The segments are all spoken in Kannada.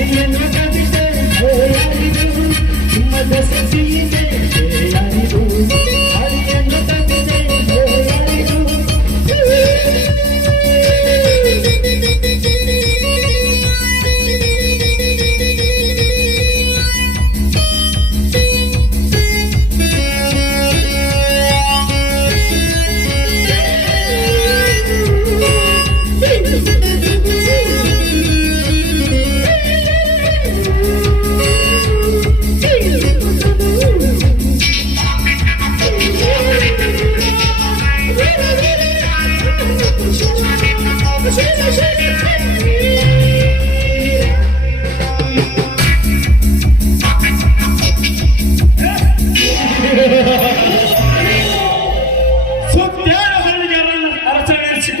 Hey,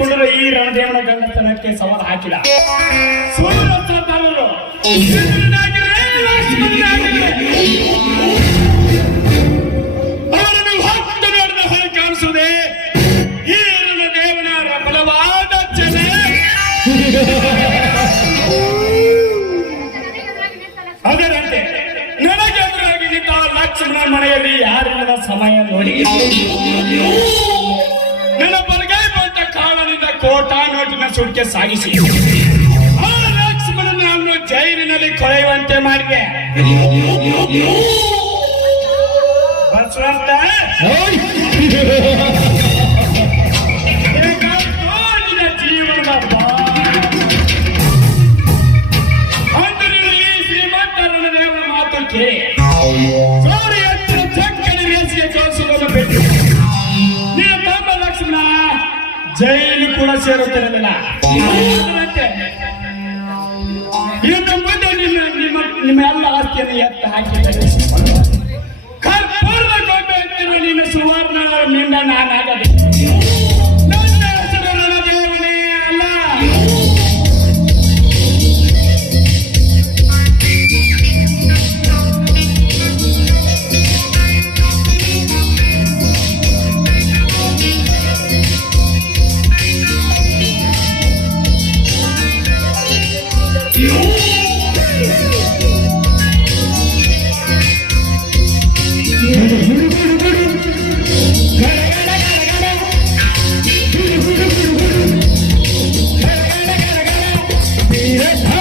ಅರಸನೇರಿಸಿಕೊಂಡಿರುವ ಈ ರಣದೇವನ ಗಂಡತನಕ್ಕೆ ಸವಾಲು ಹಾಕಿಲ್ಲ. ಈ ಅದರಂತೆ ನನಗೆ ಲಕ್ಷ್ಮಣ ಮನೆಯಲ್ಲಿ ಯಾರಿಲ್ಲದ ಸಮಯ ನೋಡಿ. ಕೋಟಾ ನೋಟಿನ ಸುಡಿಕೆ ಸಾಗಿಸಿ. ಆ ಲಕ್ಷ್ಮಣನನ್ನು ಜೈಲಿನಲ್ಲಿ ಕೊಳೆಯುವಂತೆ ಮಾಡಿದೆ. ಬಸವಂತ! ಮಾತು ಕೇಳಿ. ಜೈಲು ಕೂಡ ಸೇರುತ್ತಿರಲಿಲ್ಲ ಇನ್ನು ಮುಂದೆ ನಿಮ್ಮ ನಿಮ್ಮ ಎಲ್ಲ ಆಸ್ತಿಯನ್ನು ಎತ್ತ ಹಾಕಿ Yes,